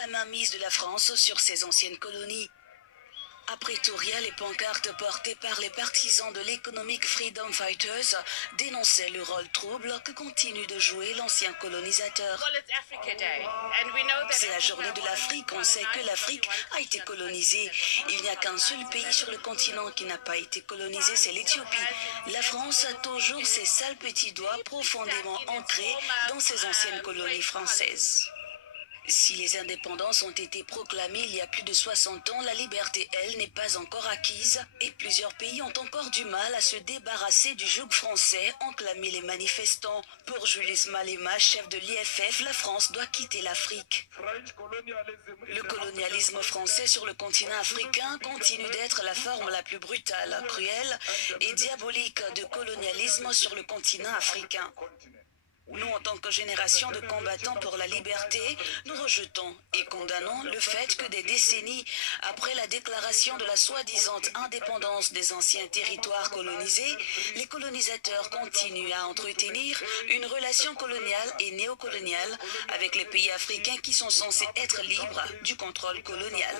la mainmise de la France sur ses anciennes colonies. À Pretoria, les pancartes portées par les partisans de l'Economic Freedom Fighters dénonçaient le rôle trouble que continue de jouer l'ancien colonisateur. C'est la journée de l'Afrique, on sait que l'Afrique a été colonisée. Il n'y a qu'un seul pays sur le continent qui n'a pas été colonisé, c'est l'Éthiopie. La France a toujours ses sales petits doigts profondément ancrés dans ses anciennes colonies françaises. Si les indépendances ont été proclamées il y a plus de 60 ans, la liberté, elle, n'est pas encore acquise et plusieurs pays ont encore du mal à se débarrasser du joug français, ont clamé les manifestants. Pour Julius Malema, chef de l'IFF, la France doit quitter l'Afrique. Le colonialisme français sur le continent africain continue d'être la forme la plus brutale, cruelle et diabolique de colonialisme sur le continent africain. Nous, en tant que génération de combattants pour la liberté, nous rejetons et condamnons le fait que des décennies après la déclaration de la soi-disant indépendance des anciens territoires colonisés, les colonisateurs continuent à entretenir une relation coloniale et néocoloniale avec les pays africains qui sont censés être libres du contrôle colonial.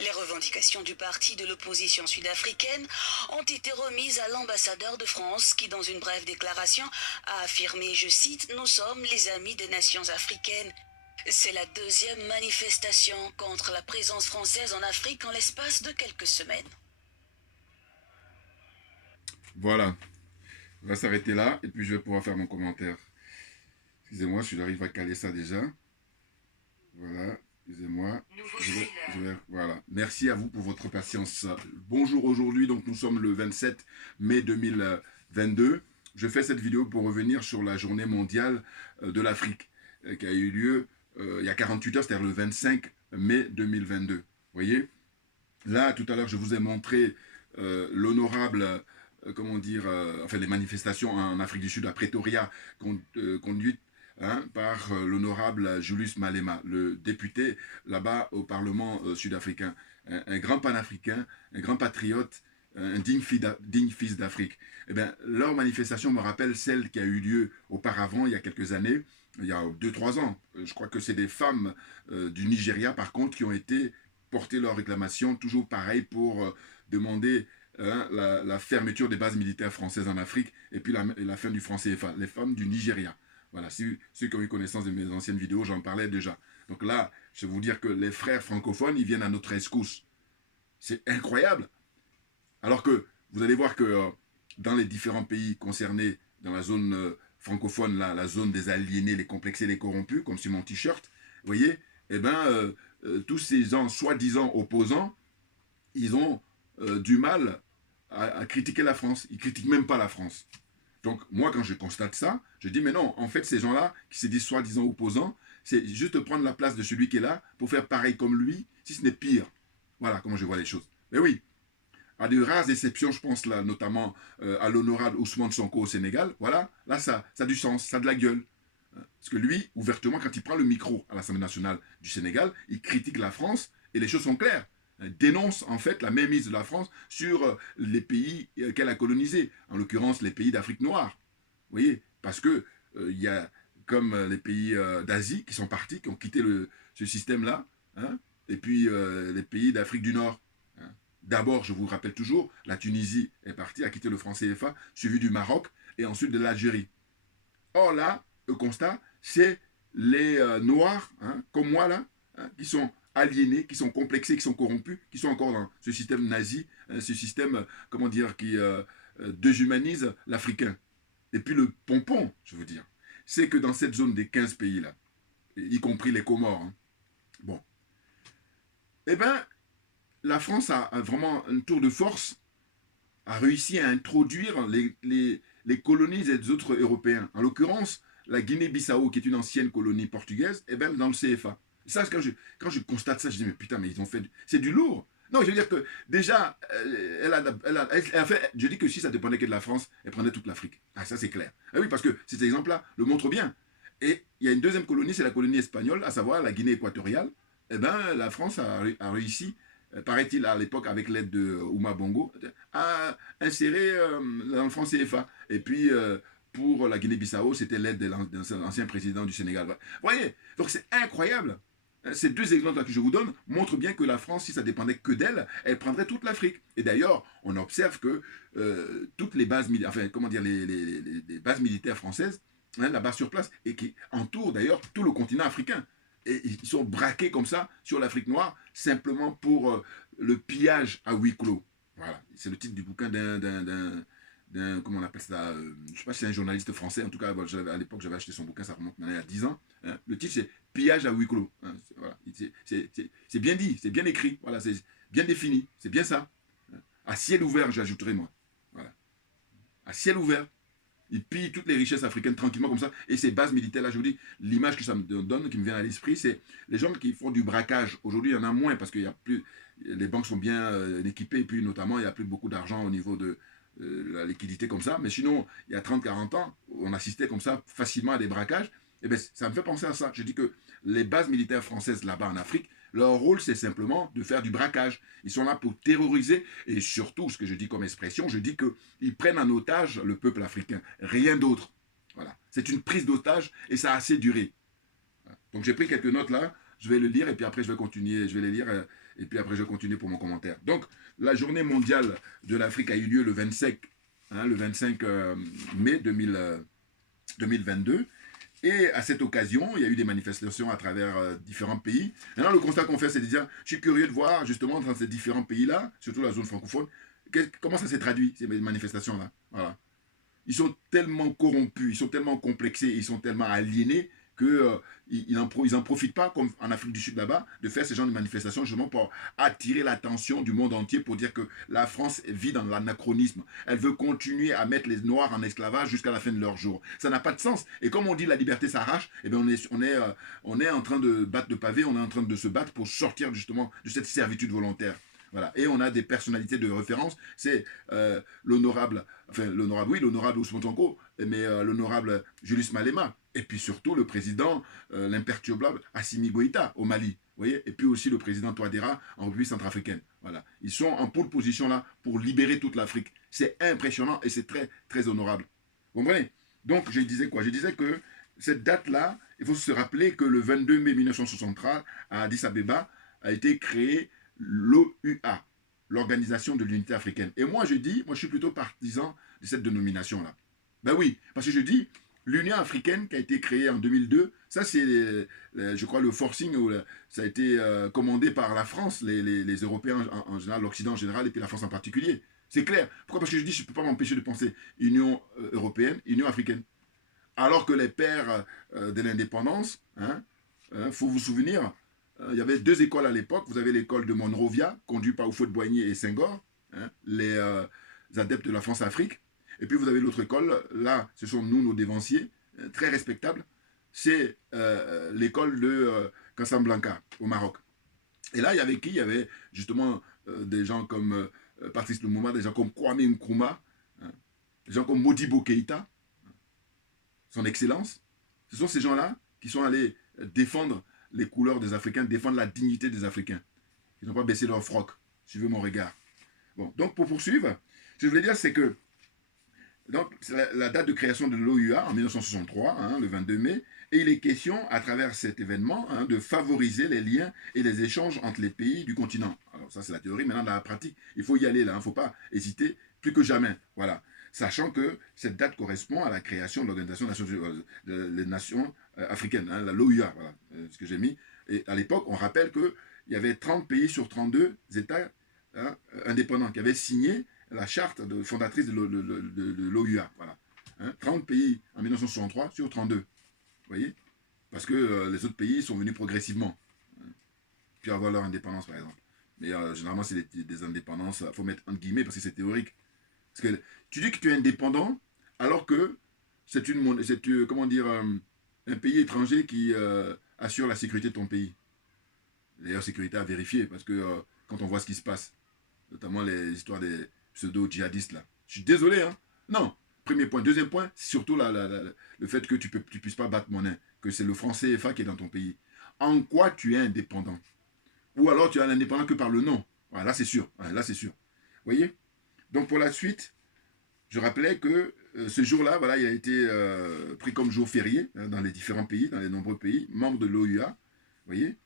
Les revendications du parti de l'opposition sud-africaine ont été remises à l'ambassadeur de France qui, dans une brève déclaration, a affirmé, je cite, « Nous sommes les amis des nations africaines ». C'est la deuxième manifestation contre la présence française en Afrique en l'espace de quelques semaines. Voilà, on va s'arrêter là et puis je vais pouvoir faire mon commentaire. Excusez-moi, je j'arrive à caler ça déjà. Voilà. Excusez-moi. Voilà. Merci à vous pour votre patience. Bonjour aujourd'hui, donc nous sommes le 27 mai 2022. Je fais cette vidéo pour revenir sur la journée mondiale de l'Afrique qui a eu lieu il y a 48 heures, c'est-à-dire le 25 mai 2022. Vous voyez, là, tout à l'heure, je vous ai montré l'honorable, enfin les manifestations en Afrique du Sud, à Pretoria, conduites par l'honorable Julius Malema, le député là-bas au Parlement sud-africain. Un grand panafricain, un grand patriote, un digne fils d'Afrique. Eh bien, leur manifestation me rappelle celle qui a eu lieu auparavant, il y a quelques années, il y a 2-3 ans. Je crois que c'est des femmes du Nigeria, par contre, qui ont été porter leurs réclamations, toujours pareil, pour demander la fermeture des bases militaires françaises en Afrique et puis la fin du franc CFA, les femmes du Nigeria. Voilà, ceux qui ont eu connaissance de mes anciennes vidéos, j'en parlais déjà. Donc là, je vais vous dire que les frères francophones, ils viennent à notre rescousse. C'est incroyable. Alors que vous allez voir que dans les différents pays concernés, dans la zone francophone, la zone des aliénés, les complexés, les corrompus, comme sur mon t-shirt, vous voyez, eh bien, tous ces gens soi-disant opposants, ils ont du mal à critiquer la France. Ils ne critiquent même pas la France. Donc, moi, quand je constate ça, je dis, mais non, en fait, ces gens-là, qui se disent soi-disant opposants, c'est juste prendre la place de celui qui est là pour faire pareil comme lui, si ce n'est pire. Voilà comment je vois les choses. Mais oui, à de rares exceptions, je pense là, notamment à l'honorable Ousmane Sonko au Sénégal, voilà, là, ça a du sens, ça a de la gueule. Parce que lui, ouvertement, quand il prend le micro à l'Assemblée nationale du Sénégal, il critique la France et les choses sont claires. Dénonce en fait la mainmise de la France sur les pays qu'elle a colonisés, en l'occurrence les pays d'Afrique noire. Vous voyez, parce que il y a comme les pays d'Asie qui sont partis, qui ont quitté ce système-là, et puis les pays d'Afrique du Nord. D'abord, je vous rappelle toujours, la Tunisie est partie, a quitté le franc CFA, suivi du Maroc et ensuite de l'Algérie. Or là, le constat, c'est les Noirs, comme moi là, qui sont aliénés, qui sont complexés, qui sont corrompus, qui sont encore dans ce système nazi, ce système, comment dire, qui déshumanise l'Africain. Et puis le pompon, je veux dire, c'est que dans cette zone des 15 pays-là, y compris les Comores, bon, eh bien, la France a vraiment un tour de force, a réussi à introduire les colonies des autres Européens. En l'occurrence, la Guinée-Bissau, qui est une ancienne colonie portugaise, est même dans le CFA. Ça, quand je constate ça, je dis, mais putain, mais ils ont fait... C'est du lourd. Non, je veux dire que, déjà, elle a fait... Je dis que si ça dépendait que de la France, elle prenait toute l'Afrique. Ah, ça, c'est clair. Ah oui, parce que cet exemple-là le montre bien. Et il y a une deuxième colonie, c'est la colonie espagnole, à savoir la Guinée équatoriale. Eh bien, la France a réussi, paraît-il à l'époque avec l'aide de Ouma Bongo, à insérer dans le franc CFA. Et puis, pour la Guinée-Bissau, c'était l'aide de l'ancien président du Sénégal. Vous voyez, donc c'est incroyable. Ces deux exemples que je vous donne montrent bien que la France, si ça dépendait que d'elle, elle prendrait toute l'Afrique. Et d'ailleurs, on observe que toutes les bases, enfin, comment dire, les bases militaires françaises, hein, là-bas sur place, et qui entourent d'ailleurs tout le continent africain. Et ils sont braqués comme ça sur l'Afrique noire, simplement pour le pillage à huis clos. Voilà, c'est le titre du bouquin comment on appelle ça, je ne sais pas si c'est un journaliste français, en tout cas, à l'époque, j'avais acheté son bouquin, ça remonte maintenant il y a 10 ans. Hein. Le titre, c'est Pillage à huis clos. Hein. Voilà. C'est bien dit, c'est bien écrit, voilà, c'est bien défini, c'est bien ça. À ciel ouvert, j'ajouterai moi. Voilà. À ciel ouvert. Ils pillent toutes les richesses africaines tranquillement comme ça. Et ces bases militaires, là, je vous dis, l'image que ça me donne, qui me vient à l'esprit, c'est les gens qui font du braquage. Aujourd'hui, il y en a moins parce qu'il y a plus, les banques sont bien équipées et puis notamment, il n'y a plus beaucoup d'argent au niveau de la liquidité comme ça. Mais sinon, il y a 30-40 ans, on assistait comme ça facilement à des braquages. Et bien, ça me fait penser à ça. Je dis que les bases militaires françaises là-bas en Afrique, leur rôle, c'est simplement de faire du braquage. Ils sont là pour terroriser. Et surtout, ce que je dis comme expression, je dis qu'ils prennent en otage le peuple africain. Rien d'autre. Voilà. C'est une prise d'otage et ça a assez duré. Voilà. Donc j'ai pris quelques notes là. Je vais le lire et puis après je vais continuer. Je vais les lire et puis après je vais continuer pour mon commentaire. Donc, la journée mondiale de l'Afrique a eu lieu le 25 mai 2022. Et à cette occasion, il y a eu des manifestations à travers différents pays. Maintenant, le constat qu'on fait, c'est de dire, je suis curieux de voir justement dans ces différents pays-là, surtout la zone francophone, comment ça s'est traduit, ces manifestations-là. Voilà. Ils sont tellement corrompus, ils sont tellement complexés, ils sont tellement aliénés qu'ils n'en profitent pas, comme en Afrique du Sud là-bas, de faire ce genre de manifestations justement pour attirer l'attention du monde entier pour dire que la France vit dans l'anachronisme. Elle veut continuer à mettre les Noirs en esclavage jusqu'à la fin de leur jour. Ça n'a pas de sens. Et comme on dit la liberté s'arrache, eh bien on est en train de battre de pavé, on est en train de se battre pour sortir justement de cette servitude volontaire. Voilà. Et on a des personnalités de référence. C'est l'honorable Ousmane Sonko, mais l'honorable Julius Malema. Et puis surtout le président, l'imperturbable Assimi Goïta au Mali. Vous voyez. Et puis aussi le président Touadéra en République centrafricaine. Voilà. Ils sont en pole position là pour libérer toute l'Afrique. C'est impressionnant et c'est très, très honorable. Vous comprenez? Donc je disais quoi? Je disais que cette date-là, il faut se rappeler que le 22 mai 1963, à Addis Abeba, a été créé l'OUA, l'Organisation de l'Unité Africaine. Et moi, je suis plutôt partisan de cette dénomination-là. Ben oui, parce que je dis, l'Union africaine qui a été créée en 2002, ça c'est, je crois, le forcing, ça a été commandé par la France, les Européens en général, l'Occident en général, et puis la France en particulier. C'est clair. Pourquoi? Parce que je dis, je ne peux pas m'empêcher de penser Union européenne, Union africaine. Alors que les pères de l'indépendance, faut vous souvenir, il y avait deux écoles à l'époque. Vous avez l'école de Monrovia, conduite par Houphouët-Boigny et Senghor, les adeptes de la France-Afrique. Et puis vous avez l'autre école, là, ce sont nous, nos dévanciers, très respectables. C'est l'école de Casablanca, au Maroc. Et là, il y avait qui? Il y avait justement des gens comme Patrice Lumumba, des gens comme Kwame Nkrumah, des gens comme Modibo Keïta, son excellence. Ce sont ces gens-là qui sont allés défendre les couleurs des Africains, défendre la dignité des Africains. Ils n'ont pas baissé leur froc. Suivez mon regard. Bon, donc pour poursuivre, ce que je voulais dire, c'est que donc, la date de création de l'OUA en 1963, le 22 mai, et il est question, à travers cet événement, de favoriser les liens et les échanges entre les pays du continent. Alors ça, c'est la théorie. Maintenant, dans la pratique, il faut y aller là. Il ne faut pas hésiter plus que jamais. Voilà. Sachant que cette date correspond à la création de l'Organisation des Nations africaines, la l'OUA, voilà, ce que j'ai mis. Et à l'époque, on rappelle qu'il y avait 30 pays sur 32 États indépendants qui avaient signé la charte fondatrice de l'OUA. Voilà. 30 pays en 1963 sur 32. Vous voyez? Parce que les autres pays sont venus progressivement. Puis avoir leur indépendance, par exemple. Mais généralement, c'est des indépendances, il faut mettre entre guillemets parce que c'est théorique. Parce que tu dis que tu es indépendant alors que c'est comment dire, un pays étranger qui assure la sécurité de ton pays. D'ailleurs, sécurité à vérifier parce que quand on voit ce qui se passe, notamment les histoires des pseudo-djihadistes là. Je suis désolé, hein. Non. Premier point. Deuxième point, c'est surtout le fait que tu puisses pas battre monnaie, que c'est le franc CFA qui est dans ton pays. En quoi tu es indépendant? Ou alors tu es indépendant que par le nom. Voilà, là c'est sûr. Voilà, là c'est sûr. Vous voyez? Donc pour la suite, je rappelais que ce jour-là, voilà, il a été pris comme jour férié hein, dans les différents pays, dans les nombreux pays, membre de l'OUA, vous voyez.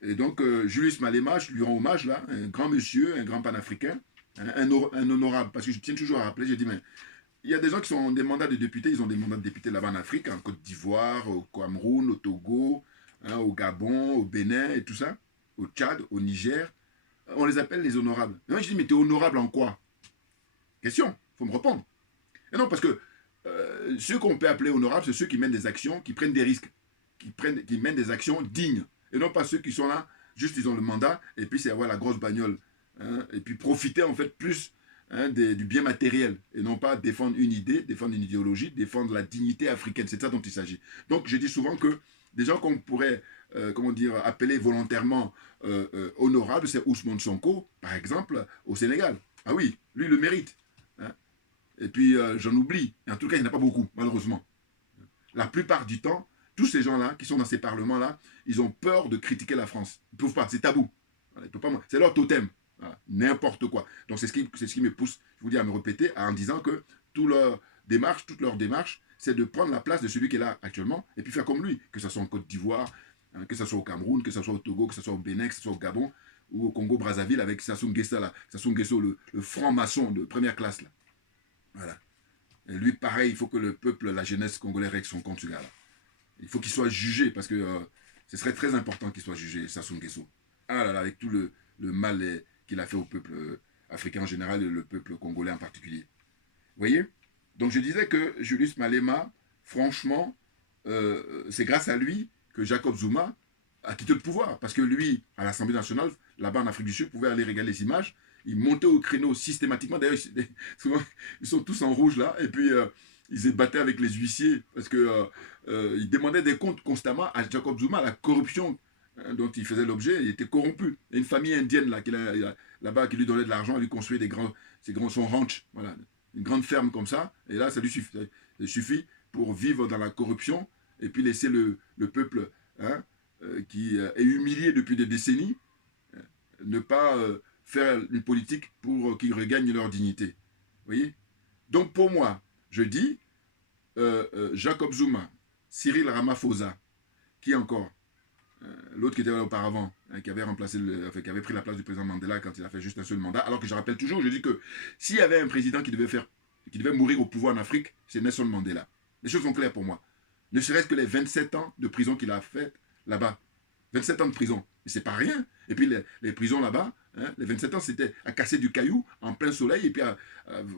Et donc, Julius Malema, je lui rends hommage là, un grand monsieur, un grand panafricain, un honorable, parce que je tiens toujours à rappeler, j'ai dit, mais il y a des gens qui ont des mandats de députés, ils ont des mandats de députés là-bas en Afrique, en Côte d'Ivoire, au Cameroun, au Togo, hein, au Gabon, au Bénin et tout ça, au Tchad, au Niger. On les appelle les honorables. Et moi, je dis, mais t'es honorable en quoi? Question, il faut me répondre. Et non, parce que ceux qu'on peut appeler honorables, c'est ceux qui mènent des actions, qui prennent des risques, qui mènent des actions dignes. Et non pas ceux qui sont là, juste ils ont le mandat, et puis c'est avoir la grosse bagnole. Hein, et puis profiter en fait plus hein, du bien matériel, et non pas défendre une idée, défendre une idéologie, défendre la dignité africaine. C'est de ça dont il s'agit. Donc je dis souvent que des gens qu'on pourrait comment dire, appeler volontairement honorables, c'est Ousmane Sonko, par exemple, au Sénégal. Ah oui, lui le mérite. Hein. Et puis j'en oublie. Et en tout cas, il n'y en a pas beaucoup, malheureusement. La plupart du temps, tous ces gens-là qui sont dans ces parlements-là, ils ont peur de critiquer la France. Ils ne peuvent pas, c'est tabou. Voilà, c'est leur totem. Voilà, n'importe quoi. Donc c'est ce qui me pousse, je vous dis, à me répéter en disant que toute leur démarche, c'est de prendre la place de celui qui est là actuellement et puis faire comme lui, que ce soit en Côte d'Ivoire, hein, que ce soit au Cameroun, que ce soit au Togo, que ce soit au Bénin, que ce soit au Gabon ou au Congo-Brazzaville avec Sassou Nguesso, là. Sassou Nguesso, le franc-maçon de première classe. Là. Voilà. Et lui, pareil, il faut que le peuple, la jeunesse congolaise règle son compte, ce gars-là. Il faut qu'il soit jugé, parce que ce serait très important qu'il soit jugé, Sassou Nguesso. Ah là là, avec tout le mal qu'il a fait au peuple africain en général et le peuple congolais en particulier. Vous voyez? Donc je disais que Julius Malema, franchement, c'est grâce à lui que Jacob Zuma a quitté le pouvoir. Parce que lui, à l'Assemblée nationale, là-bas en Afrique du Sud, pouvait aller regarder les images. Il montait au créneau systématiquement. D'ailleurs, souvent, ils sont tous en rouge là. Et puis, ils se battaient avec les huissiers parce qu'ils demandaient des comptes constamment à Jacob Zuma. La corruption hein, dont il faisait l'objet, il était corrompu. Et une famille indienne là-bas qui lui donnait de l'argent, lui construisait son ranch. Voilà, une grande ferme comme ça. Et là, ça suffit pour vivre dans la corruption et puis laisser le peuple hein, qui est humilié depuis des décennies ne pas faire une politique pour qu'ils regagnent leur dignité. Vous voyez? Donc pour moi, je dis Jacob Zuma, Cyril Ramaphosa, qui encore l'autre qui était là auparavant, hein, qui avait qui avait pris la place du président Mandela quand il a fait juste un seul mandat, alors que je rappelle toujours, je dis que s'il y avait un président qui devait mourir au pouvoir en Afrique, c'est Nelson Mandela. Les choses sont claires pour moi. Ne serait-ce que les 27 ans de prison qu'il a fait là-bas. 27 ans de prison. Mais c'est pas rien. Et puis les prisons là-bas, hein, les 27 ans, c'était à casser du caillou en plein soleil et puis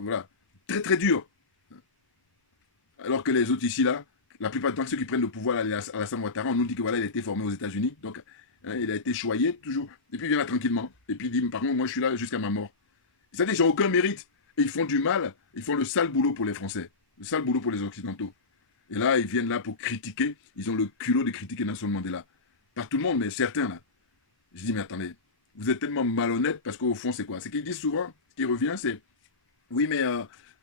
voilà, très très dur. Alors que les autres ici là, la plupart du temps, ceux qui prennent le pouvoir à Alassane Ouattara, on nous dit que voilà, il a été formé aux États-Unis, donc hein, il a été choyé toujours. Et puis il vient là tranquillement. Et puis il dit, par contre, moi je suis là jusqu'à ma mort. C'est-à-dire, ils n'ont aucun mérite. Et ils font du mal, ils font le sale boulot pour les Français, le sale boulot pour les Occidentaux. Et là, ils viennent là pour critiquer, ils ont le culot de critiquer Nelson Mandela. Pas tout le monde, mais certains là. Je dis, mais attendez, vous êtes tellement malhonnête parce qu'au fond, c'est quoi? C'est qu'ils disent souvent, ce qui revient, c'est oui, mais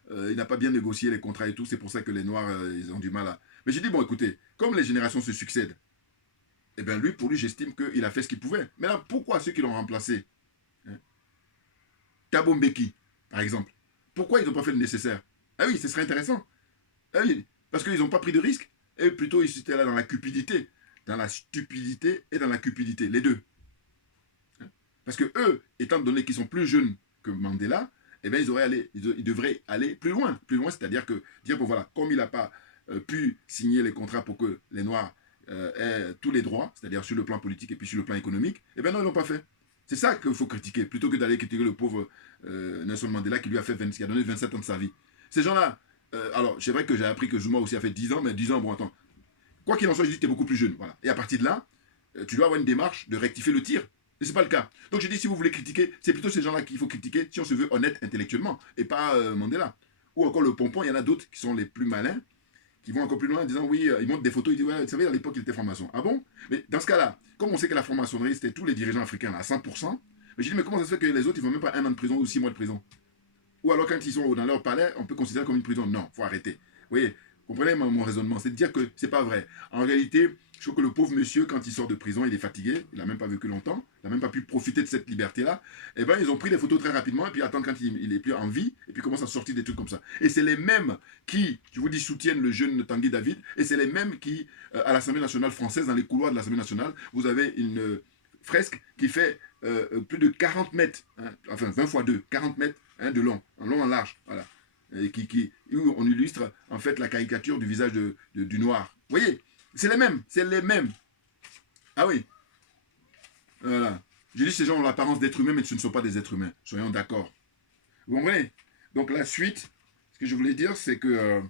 il n'a pas bien négocié les contrats et tout, c'est pour ça que les Noirs, ils ont du mal à. Mais j'ai dit, bon, écoutez, comme les générations se succèdent, eh bien, pour lui, j'estime qu'il a fait ce qu'il pouvait. Mais là, pourquoi ceux qui l'ont remplacé hein, Thabo Mbeki, par exemple, pourquoi ils n'ont pas fait le nécessaire? Ah oui, ce serait intéressant. Ah oui, parce qu'ils n'ont pas pris de risque. Et plutôt, ils étaient là dans la cupidité. Dans la stupidité et dans la cupidité, les deux. Parce que eux, étant donné qu'ils sont plus jeunes que Mandela, eh bien, ils devraient aller plus loin. Plus loin, c'est-à-dire que dire, bon voilà, comme il n'a pas pu signer les contrats pour que les Noirs aient tous les droits, c'est-à-dire sur le plan politique et puis sur le plan économique, eh bien non, ils ne l'ont pas fait. C'est ça qu'il faut critiquer, plutôt que d'aller critiquer le pauvre Nelson Mandela qui lui a qui a donné 27 ans de sa vie. Ces gens-là, alors c'est vrai que j'ai appris que Zuma aussi a fait 10 ans, mais 10 ans, bon attends. Quoi qu'il en soit, je dis que tu es beaucoup plus jeune. Voilà. Et à partir de là, tu dois avoir une démarche de rectifier le tir. Et ce n'est pas le cas. Donc je dis, si vous voulez critiquer, c'est plutôt ces gens-là qu'il faut critiquer si on se veut honnête intellectuellement, et pas Mandela. Ou encore le pompon, il y en a d'autres qui sont les plus malins, qui vont encore plus loin en disant, oui, ils montrent des photos, ils disent, ouais, vous savez, à l'époque, il était franc-maçon. Ah bon? Mais dans ce cas-là, comme on sait que la franc-maçonnerie, c'était tous les dirigeants africains là, à 100%, mais je dis, mais comment ça se fait que les autres, ils ne vont même pas 1 an de prison ou 6 mois de prison? Ou alors quand ils sont dans leur palais, on peut considérer comme une prison. Non, il faut arrêter. Vous voyez, Vous comprenez mon raisonnement? C'est de dire que c'est pas vrai. En réalité, je trouve que le pauvre monsieur, quand il sort de prison, il est fatigué, il n'a même pas vécu longtemps, il n'a même pas pu profiter de cette liberté-là. Eh bien, ils ont pris des photos très rapidement, et puis attendent quand il est plus en vie, et puis commencent à sortir des trucs comme ça. Et c'est les mêmes qui, je vous dis, soutiennent le jeune Tanguy David, et c'est les mêmes qui, à l'Assemblée nationale française, dans les couloirs de l'Assemblée nationale, vous avez une fresque qui fait plus de 40 mètres, hein, enfin 20 fois 2, 40 mètres hein, de long, en long en large, voilà. Et où on illustre en fait la caricature du visage du noir. Vous voyez, c'est les mêmes, c'est les mêmes. Ah oui, voilà. Je dis ces gens ont l'apparence d'êtres humains, mais ce ne sont pas des êtres humains. Soyons d'accord. Vous comprenez? Donc la suite, ce que je voulais dire, c'est que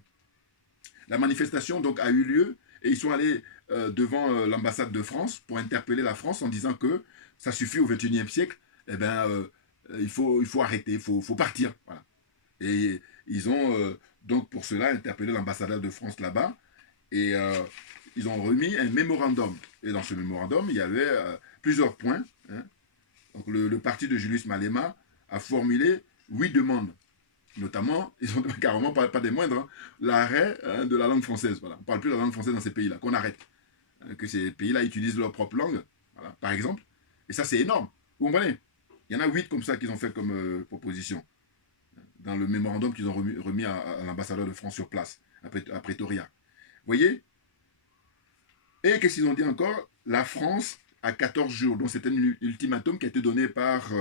la manifestation donc a eu lieu et ils sont allés devant l'ambassade de France pour interpeller la France en disant que ça suffit au XXIe siècle. Eh ben, il faut arrêter, il faut partir. Voilà. Et ils ont donc pour cela interpellé l'ambassadeur de France là-bas et ils ont remis un mémorandum. Et dans ce mémorandum, il y avait plusieurs points. Hein. Donc le parti de Julius Malema a formulé 8 demandes. Notamment, ils sont carrément pas des moindres, hein, l'arrêt hein, de la langue française. Voilà. On ne parle plus de la langue française dans ces pays-là, qu'on arrête. Hein, que ces pays-là utilisent leur propre langue, voilà, par exemple. Et ça, c'est énorme. Vous comprenez? Il y en a 8 comme ça qu'ils ont fait comme proposition dans le mémorandum qu'ils ont remis à l'ambassadeur de France sur place, à Pretoria. Vous voyez? Et qu'est-ce qu'ils ont dit encore? La France a 14 jours. Donc c'est un ultimatum qui a été donné par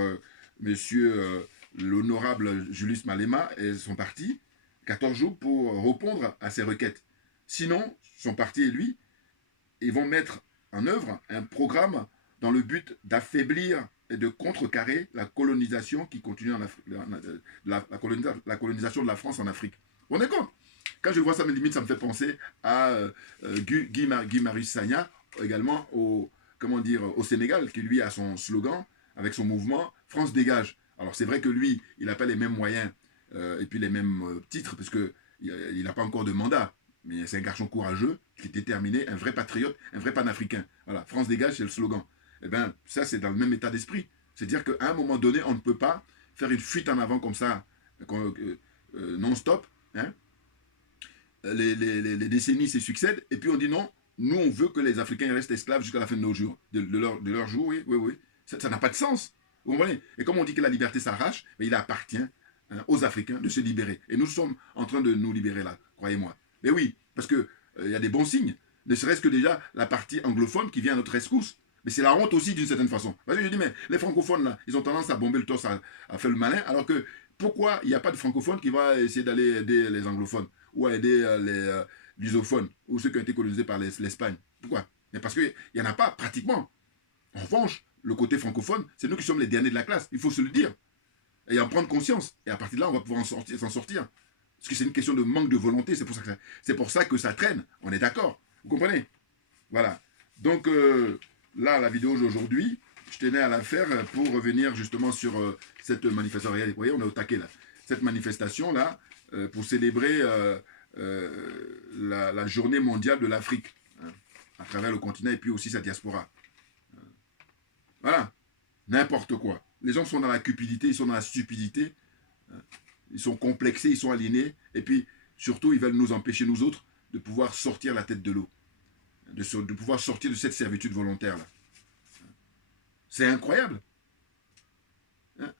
monsieur l'honorable Julius Malema et son parti. 14 jours pour répondre à ces requêtes. Sinon, son parti et lui, ils vont mettre en œuvre un programme dans le but d'affaiblir et de contrecarrer la colonisation qui continue en Afrique, la colonisation de la France en Afrique. Vous vous rendez compte? Quand je vois ça, limite, ça me fait penser à Guy Marius Sagna, également comment dire, au Sénégal, qui lui a son slogan, avec son mouvement, France dégage. Alors c'est vrai que lui, il n'a pas les mêmes moyens et puis les mêmes titres, parce qu'il n'a pas encore de mandat. Mais c'est un garçon courageux, qui est déterminé, un vrai patriote, un vrai panafricain. Voilà, France dégage, c'est le slogan. Eh bien, ça, c'est dans le même état d'esprit. C'est-à-dire qu'à un moment donné, on ne peut pas faire une fuite en avant comme ça, non-stop. Hein. Les décennies se succèdent, et puis on dit non, nous, on veut que les Africains restent esclaves jusqu'à la fin de nos jours. De leur jour, oui, oui, oui. Ça n'a pas de sens. Vous comprenez? Et comme on dit que la liberté s'arrache, il appartient hein, aux Africains de se libérer. Et nous sommes en train de nous libérer là, croyez-moi. Mais oui, parce qu'il y a des bons signes. Ne serait-ce que déjà la partie anglophone qui vient à notre rescousse. Mais c'est la honte aussi d'une certaine façon. Parce que je dis, mais les francophones là, ils ont tendance à bomber le torse, à faire le malin, alors que pourquoi il n'y a pas de francophone qui va essayer d'aller aider les anglophones ou à aider les lusophones ou ceux qui ont été colonisés par l'Espagne? Pourquoi? Mais parce qu'il n'y en a pas pratiquement. En revanche, le côté francophone, c'est nous qui sommes les derniers de la classe. Il faut se le dire. Et en prendre conscience. Et à partir de là, on va pouvoir s'en sortir. Parce que c'est une question de manque de volonté. C'est pour ça que ça traîne. On est d'accord. Vous comprenez? Voilà. Donc là, la vidéo d'aujourd'hui, je tenais à la faire pour revenir justement sur cette manifestation. Vous voyez, on est au taquet là. Cette manifestation-là, pour célébrer la journée mondiale de l'Afrique, hein, à travers le continent et puis aussi sa diaspora. Voilà. N'importe quoi. Les gens sont dans la cupidité, ils sont dans la stupidité. Hein. Ils sont complexés, ils sont aliénés. Et puis, surtout, ils veulent nous empêcher, nous autres, de pouvoir sortir la tête de l'eau. De pouvoir sortir de cette servitude volontaire-là. C'est incroyable. Hein?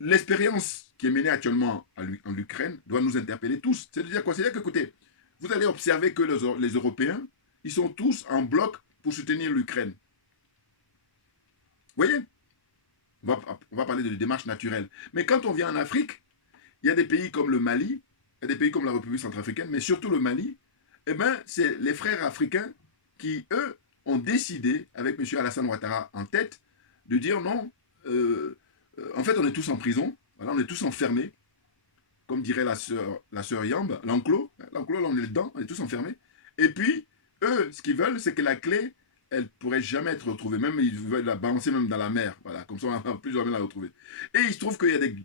L'expérience qui est menée actuellement en Ukraine doit nous interpeller tous. C'est-à-dire quoi? C'est-à-dire que, écoutez, vous allez observer que les Européens, ils sont tous en bloc pour soutenir l'Ukraine. Vous voyez? On va parler de démarche naturelle. Mais quand on vient en Afrique, il y a des pays comme le Mali, il y a des pays comme la République centrafricaine, mais surtout le Mali, eh bien, c'est les frères africains qui, eux, ont décidé, avec M. Alassane Ouattara en tête, de dire non, en fait, on est tous en prison, voilà, on est tous enfermés, comme dirait la sœur Yamb, l'enclos, là, on est dedans, on est tous enfermés. Et puis, eux, ce qu'ils veulent, c'est que la clé, elle ne pourrait jamais être retrouvée. Même, ils veulent la balancer même dans la mer. Voilà, comme ça, on ne va plus jamais la retrouver. Et il se trouve qu'il y a des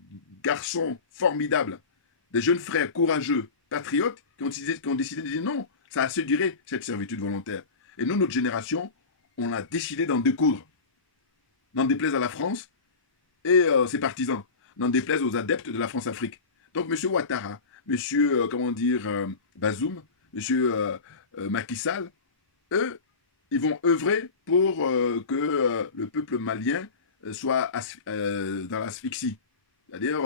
garçons formidables, des jeunes frères courageux, patriotes, qui ont décidé de dire non, ça a se durer, cette servitude volontaire. Et nous, notre génération, on a décidé d'en découdre. N'en déplaise à la France et ses partisans. N'en déplaise aux adeptes de la France-Afrique. Donc, M. Ouattara, comment dire, Bazoum, monsieur Macky Sall, eux, ils vont œuvrer pour que le peuple malien soit dans l'asphyxie. C'est-à-dire,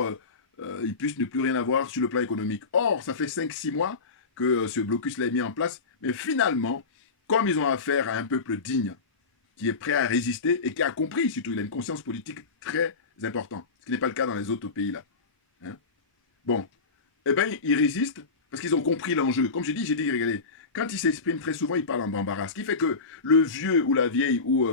ils puissent ne plus rien avoir sur le plan économique. Or, ça fait 5-6 mois que ce blocus-là est mis en place, mais finalement, comme ils ont affaire à un peuple digne, qui est prêt à résister et qui a compris, surtout, il a une conscience politique très importante, ce qui n'est pas le cas dans les autres pays là. Hein? Bon, eh bien, ils résistent parce qu'ils ont compris l'enjeu. Comme j'ai dit, regardez, quand ils s'expriment très souvent, ils parlent en bambara. Ce qui fait que le vieux ou la vieille ou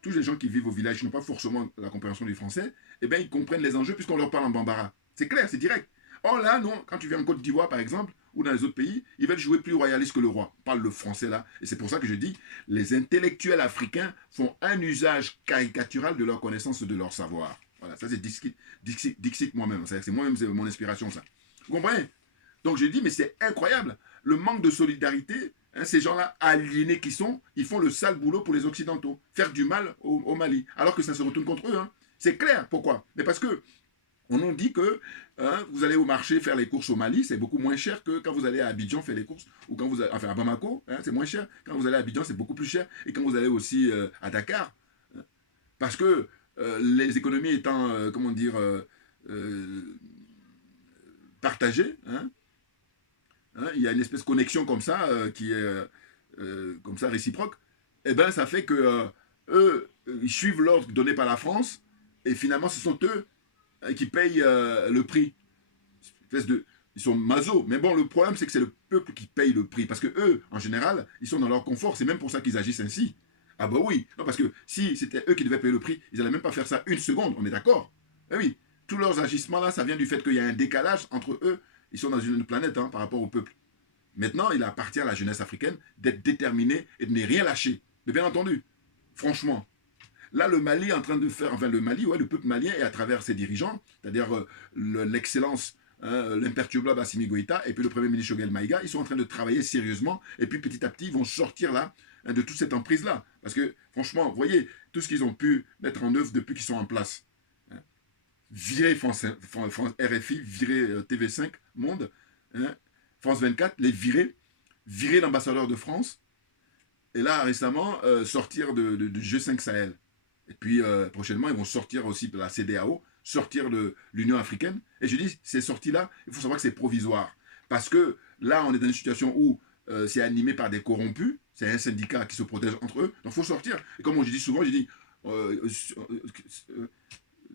tous les gens qui vivent au village qui n'ont pas forcément la compréhension du français, eh bien, ils comprennent les enjeux puisqu'on leur parle en bambara. C'est clair, c'est direct. Or là, non, quand tu viens en Côte d'Ivoire, par exemple, ou dans les autres pays, ils veulent jouer plus royaliste que le roi. Parle le français là. Et c'est pour ça que je dis, les intellectuels africains font un usage caricatural de leur connaissance et de leur savoir. Voilà, ça c'est Dixit moi-même. C'est moi-même, c'est mon inspiration ça. Vous comprenez? Donc je dis, mais c'est incroyable. Le manque de solidarité, hein, ces gens-là, aliénés qui sont, ils font le sale boulot pour les Occidentaux. Faire du mal au Mali. Alors que ça se retourne contre eux. Hein. C'est clair. Pourquoi? Mais parce que on nous dit que vous allez au marché faire les courses au Mali, c'est beaucoup moins cher que quand vous allez à Abidjan faire les courses, ou quand vous allez, enfin à Bamako, hein, c'est moins cher. Quand vous allez à Abidjan, c'est beaucoup plus cher. Et quand vous allez aussi à Dakar, hein, parce que les économies étant, comment dire, partagées, hein, il y a une espèce de connexion comme ça, qui est comme ça réciproque, et ben ça fait que eux, ils suivent l'ordre donné par la France, et finalement ce sont eux qui payent le prix. Ils sont maso. Mais bon, le problème, c'est que c'est le peuple qui paye le prix. Parce que eux, en général, ils sont dans leur confort. C'est même pour ça qu'ils agissent ainsi. Ah bah oui. Non, parce que si c'était eux qui devaient payer le prix, ils n'allaient même pas faire ça une seconde. On est d'accord? Eh oui. Tous leurs agissements là, ça vient du fait qu'il y a un décalage entre eux. Ils sont dans une planète hein, par rapport au peuple. Maintenant, il appartient à la jeunesse africaine d'être déterminée et de ne rien lâcher. Mais bien entendu, franchement, là, le Mali est en train de faire, enfin le Mali, ouais, le peuple malien est à travers ses dirigeants, c'est-à-dire l'excellence, hein, l'imperturbable Assimi Goïta et puis le premier ministre Choguel Maïga, ils sont en train de travailler sérieusement et puis petit à petit, ils vont sortir là hein, de toute cette emprise-là. Parce que franchement, vous voyez, tout ce qu'ils ont pu mettre en œuvre depuis qu'ils sont en place. Hein, virer RFI, virer TV5 Monde, hein, France 24, les virer l'ambassadeur de France, et là récemment, sortir du G5 Sahel. Et puis prochainement, ils vont sortir aussi de la CEDEAO, sortir de l'Union africaine. Et je dis, ces sorties-là, il faut savoir que c'est provisoire. Parce que là, on est dans une situation où c'est animé par des corrompus, c'est un syndicat qui se protège entre eux, donc il faut sortir. Et comme je dis souvent, je dis,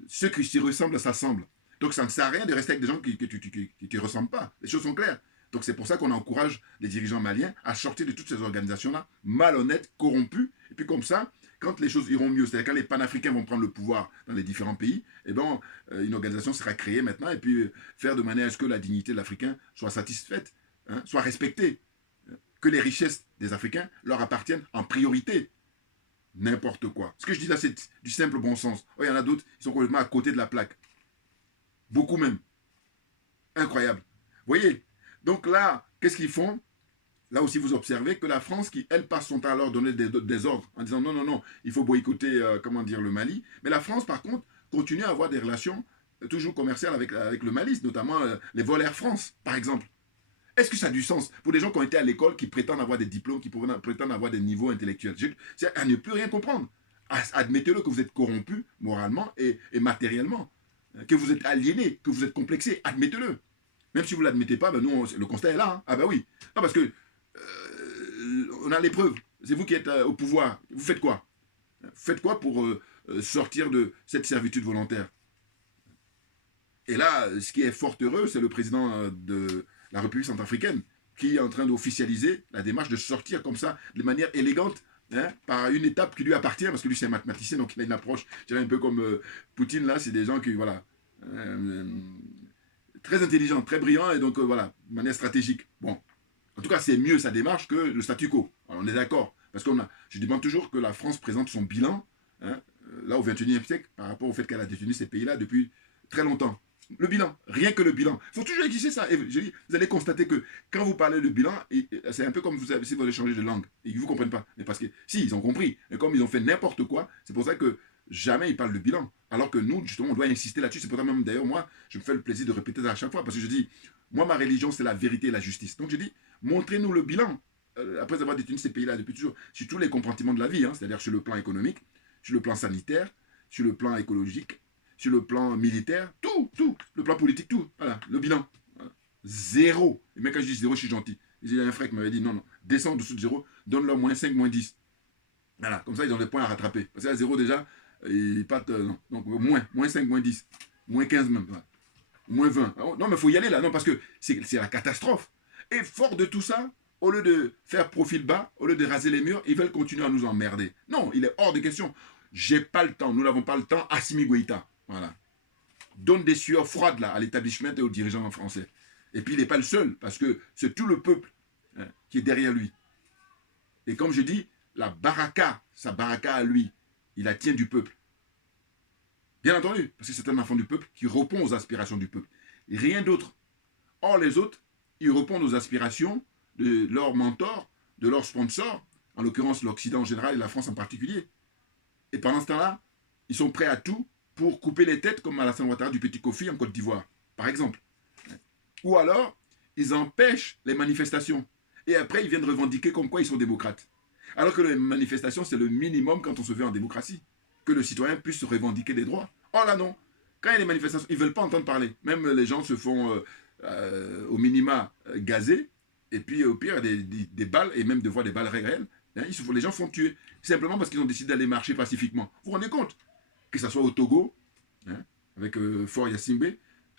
ceux qui s'y ressemblent s'assemblent. Donc ça ne sert à rien de rester avec des gens qui ne te ressemblent pas. Les choses sont claires. Donc c'est pour ça qu'on encourage les dirigeants maliens à sortir de toutes ces organisations-là, malhonnêtes, corrompues. Et puis comme ça, quand les choses iront mieux, c'est-à-dire quand les panafricains vont prendre le pouvoir dans les différents pays, eh ben, une organisation sera créée maintenant et puis faire de manière à ce que la dignité de l'Africain soit satisfaite, hein, soit respectée. Que les richesses des Africains leur appartiennent en priorité. N'importe quoi. Ce que je dis là, c'est du simple bon sens. Oh, il y en a d'autres, ils sont complètement à côté de la plaque. Beaucoup même. Incroyable. Vous voyez? Donc là, qu'est-ce qu'ils font? Là aussi, vous observez que la France, qui, elle, passe son temps à leur donner des ordres en disant non, non, non, il faut boycotter, comment dire, le Mali. Mais la France, par contre, continue à avoir des relations toujours commerciales avec le Mali, notamment les vols Air France, par exemple. Est-ce que ça a du sens pour des gens qui ont été à l'école, qui prétendent avoir des diplômes, qui prétendent avoir des niveaux intellectuels? C'est à ne plus rien comprendre. Admettez-le que vous êtes corrompu moralement et matériellement, que vous êtes aliéné, que vous êtes complexé. Admettez-le. Même si vous ne l'admettez pas, ben nous, le constat est là. Hein. Ah ben oui. Non, parce que on a les preuves. C'est vous qui êtes au pouvoir. Vous faites quoi? Vous faites quoi pour sortir de cette servitude volontaire? Et là, ce qui est fort heureux, c'est le président de la République centrafricaine qui est en train d'officialiser la démarche de sortir comme ça, de manière élégante, hein, par une étape qui lui appartient, parce que lui c'est un mathématicien, donc il a une approche, je dirais un peu comme Poutine, là, c'est des gens qui, voilà, très intelligents, très brillants, et donc voilà, de manière stratégique. Bon, en tout cas, c'est mieux sa démarche que le statu quo. Alors, on est d'accord. Parce que je demande toujours que la France présente son bilan, hein, là, au XXIe siècle, par rapport au fait qu'elle a détenu ces pays-là depuis très longtemps. Le bilan, rien que le bilan. Il faut toujours exiger ça. Et vous allez constater que quand vous parlez de bilan, c'est un peu comme si vous allez changer de langue. Et ils ne vous comprennent pas. Mais parce que, si, ils ont compris. Mais comme ils ont fait n'importe quoi, c'est pour ça que jamais ils parlent de bilan. Alors que nous, justement, on doit insister là-dessus. C'est pour ça même, d'ailleurs, moi, je me fais le plaisir de répéter ça à chaque fois, parce que je dis, moi, ma religion, c'est la vérité et la justice. Donc je dis, montrez-nous le bilan, après avoir détenu ces pays-là depuis toujours, sur tous les compartiments de la vie, hein, c'est-à-dire sur le plan économique, sur le plan sanitaire, sur le plan écologique, sur le plan militaire, tout, le plan politique, tout, voilà, le bilan. Voilà. Zéro. Et même quand je dis zéro, je suis gentil. Il y a un frère qui m'avait dit, non, non, descends en dessous de zéro, donne-leur moins 5, moins 10. Voilà, comme ça, ils ont des points à rattraper. Parce qu'à zéro, déjà, ils partent, non. Donc, moins 5, moins 10, moins 15 même, voilà. Moins 20. Non, mais il faut y aller là, non, parce que c'est la catastrophe. Et fort de tout ça, au lieu de faire profil bas, au lieu de raser les murs, ils veulent continuer à nous emmerder. Non, il est hors de question. J'ai pas le temps, nous n'avons pas le temps. Assimi Goïta, voilà. Donne des sueurs froides là à l'établissement et aux dirigeants français. Et puis il n'est pas le seul, parce que c'est tout le peuple, hein, qui est derrière lui. Et comme je dis, la baraka, sa baraka à lui, il la tient du peuple. Bien entendu, parce que c'est un enfant du peuple qui répond aux aspirations du peuple. Et rien d'autre. Or, les autres, ils répondent aux aspirations de leurs mentors, de leurs sponsors, en l'occurrence l'Occident en général et la France en particulier. Et pendant ce temps-là, ils sont prêts à tout pour couper les têtes, comme Alassane Ouattara du Petit Kofi en Côte d'Ivoire, par exemple. Ou alors, ils empêchent les manifestations. Et après, ils viennent revendiquer comme quoi ils sont démocrates. Alors que les manifestations, c'est le minimum quand on se veut en démocratie. Que le citoyen puisse se revendiquer des droits. Oh là non. Quand il y a des manifestations, ils ne veulent pas entendre parler. Même les gens se font au minima gazer. Et puis au pire, des balles, et même de voir des balles réelles. Hein, les gens font tuer. Simplement parce qu'ils ont décidé d'aller marcher pacifiquement. Vous vous rendez compte? Que ce soit au Togo, hein, avec Fort Yassimbe,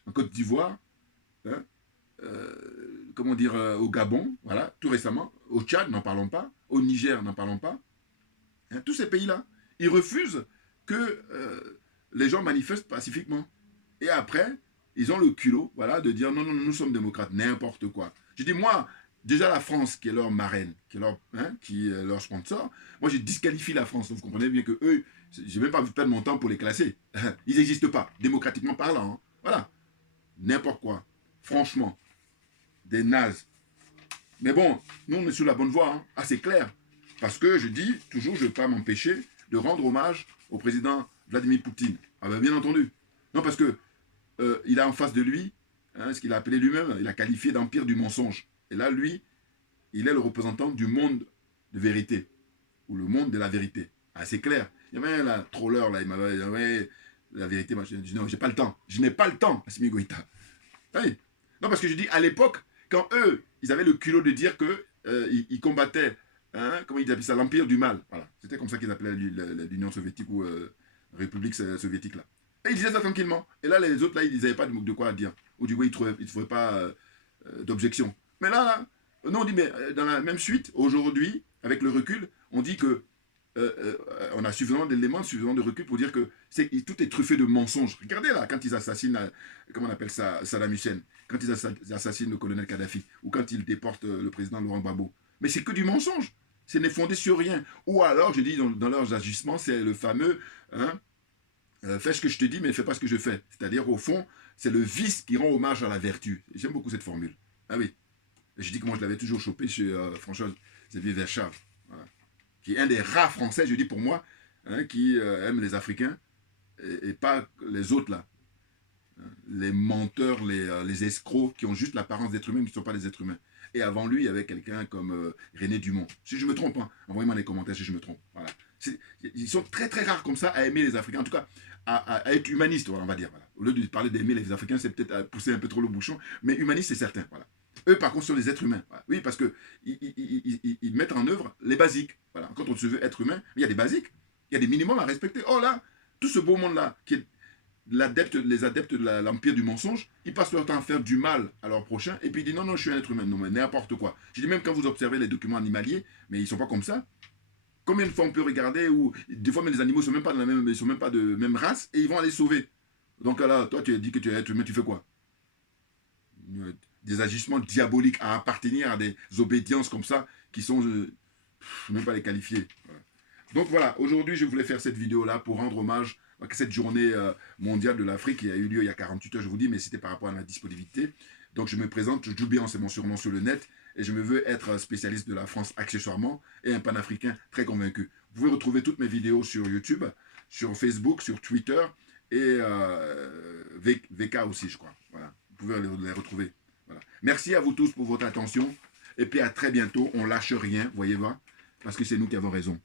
en Côte d'Ivoire, hein, comment dire, au Gabon, voilà, tout récemment, au Tchad, n'en parlons pas, au Niger, n'en parlons pas, hein, tous ces pays-là, ils refusent que les gens manifestent pacifiquement. Et après, ils ont le culot, voilà, de dire non, non, nous sommes démocrates, n'importe quoi. Je dis, moi, déjà la France, qui est leur marraine, qui est leur sponsor, moi, je disqualifie la France. Donc, vous comprenez bien que eux, j'ai même pas envie de perdre mon temps pour les classer. Ils n'existent pas, démocratiquement parlant. Hein. Voilà. N'importe quoi. Franchement. Des nazes. Mais bon, nous, on est sur la bonne voie. Hein. Ah, c'est clair. Parce que je dis, toujours, je ne vais pas m'empêcher de rendre hommage au président Vladimir Poutine. Ah ben, bien entendu. Non, parce que il a en face de lui, hein, ce qu'il a appelé lui-même, il a qualifié d'empire du mensonge. Et là, lui, il est le représentant du monde de vérité. Ou le monde de la vérité. Ah, c'est clair. Il y avait un troller, là, il m'avait la vérité. Moi, je dis, non, j'ai pas le temps. Je n'ai pas le temps, Assimi Goïta. Oui. Non, parce que je dis, à l'époque, quand eux, ils avaient le culot de dire que ils combattaient, hein, comment ils appelaient ça, l'empire du mal. Voilà. C'était comme ça qu'ils appelaient l'Union soviétique ou République soviétique, là. Et ils disaient ça tranquillement. Et là, les autres, là, ils n'avaient pas de quoi dire. Ou du coup, ils ne trouvaient pas d'objection. Mais là, nous, on dit, mais dans la même suite, aujourd'hui, avec le recul, on dit que on a suffisamment d'éléments, suffisamment de recul pour dire que tout est truffé de mensonges. Regardez là, quand ils assassinent, comment on appelle ça, Saddam Hussein, quand ils assassinent le colonel Kadhafi, ou quand ils déportent le président Laurent Gbagbo. Mais c'est que du mensonge. Ce n'est fondé sur rien. Ou alors, je dis, dans leurs agissements, c'est le fameux, hein, fais ce que je te dis, mais fais pas ce que je fais. C'est-à-dire, au fond, c'est le vice qui rend hommage à la vertu. J'aime beaucoup cette formule. Ah oui. Et je dis que moi, je l'avais toujours chopé chez François-Xavier Verschave. Voilà. Qui est un des rares Français, je dis pour moi, hein, qui aime les Africains et pas les autres là. Les menteurs, les escrocs qui ont juste l'apparence d'êtres humains, qui ne sont pas des êtres humains. Et avant lui, il y avait quelqu'un comme René Dumont. Si je me trompe, hein, envoyez-moi dans les commentaires si je me trompe. Voilà. Ils sont très très rares comme ça à aimer les Africains, en tout cas à être humaniste, on va dire. Voilà. Au lieu de parler d'aimer les Africains, c'est peut-être à pousser un peu trop le bouchon, mais humaniste, c'est certain. Voilà. Eux, par contre, sont des êtres humains. Voilà. Oui, parce qu'ils mettent en œuvre les basiques. Voilà. Quand on se veut être humain, il y a des basiques, il y a des minimums à respecter. Oh là, tout ce beau monde-là, qui est les adeptes de l'empire du mensonge, ils passent leur temps à faire du mal à leur prochain, et puis ils disent non, non, je suis un être humain. Non, mais n'importe quoi. Je dis même quand vous observez les documents animaliers, mais ils ne sont pas comme ça. Combien de fois on peut regarder où des fois même les animaux ne sont même pas ils sont même pas de même race et ils vont aller sauver. Donc là, toi tu dis que tu es être humain, tu fais quoi? Des agissements diaboliques à appartenir à des obédiences comme ça qui sont même pas les qualifier. Voilà. Donc voilà, aujourd'hui je voulais faire cette vidéo là pour rendre hommage à cette journée mondiale de l'Afrique qui a eu lieu il y a 48 heures, je vous dis, mais c'était par rapport à ma disponibilité. Donc je me présente, Djoubian, c'est mon surnom sur le net, et je me veux être spécialiste de la France accessoirement, et un panafricain très convaincu. Vous pouvez retrouver toutes mes vidéos sur YouTube, sur Facebook, sur Twitter et VK aussi, je crois. Voilà. Vous pouvez les retrouver. Voilà. Merci à vous tous pour votre attention. Et puis à très bientôt. On lâche rien, voyez-vous, parce que c'est nous qui avons raison.